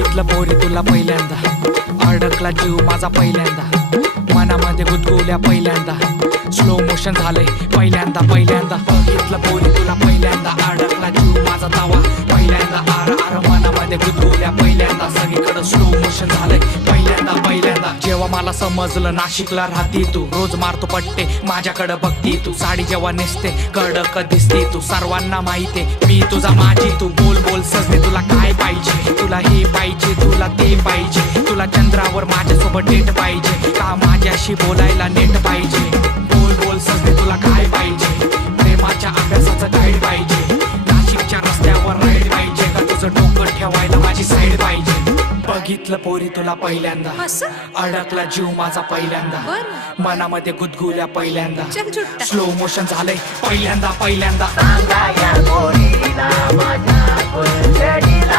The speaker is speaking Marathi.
बघितलं पोरी तुला पहिल्यांदा, अडकला जीव माझा पहिल्यांदा, मनामध्ये गुदगुल्या पहिल्यांदा, स्लो मोशन झालंय पहिल्यांदा पहिल्यांदा. बघितलं पोरी तुला पहिल्यांदा, अडकला जीव माझा तवा पहिल्यांदा, आर आर मनामध्ये गुदगुल्या पहिल्यांदा, सगळीकडे स्लो मोशन झालंय पहिल्यांदा पहिल्यांदा. जेव्हा मला समजलं नाशिकला राहती तू, रोज मारतो पट्टे माझ्याकडे बघती तू, साडी जेव्हा नेसते कडक दिसते तू, सर्वांना माहिती मी तुझा माझी तू. बोल बोल सजने तुला काय पाहिजे, तुला हे पाहिजे तुला ते पाहिजे, तुला चंद्रावर माझ्यासोबत डेट पाहिजे का माझ्याशी बोलायला नेट पाहिजे. बोल बोल सजने तुला काय पाहिजे, प्रेमाच्या अभ्यासाचं गाईड पाहिजे, नाशिकच्या रस्त्यावर राईड पाहिजे का तुझं डोकं ठेवायला माझी साईड पाहिजे. बघितलं पोरी तुला पहिल्यांदा, अडकला जीव माझा पहिल्यांदा, मनामध्ये गुदगुल्या पहिल्यांदा, स्लो मोशन झालंय पहिल्यांदा पहिल्यांदा.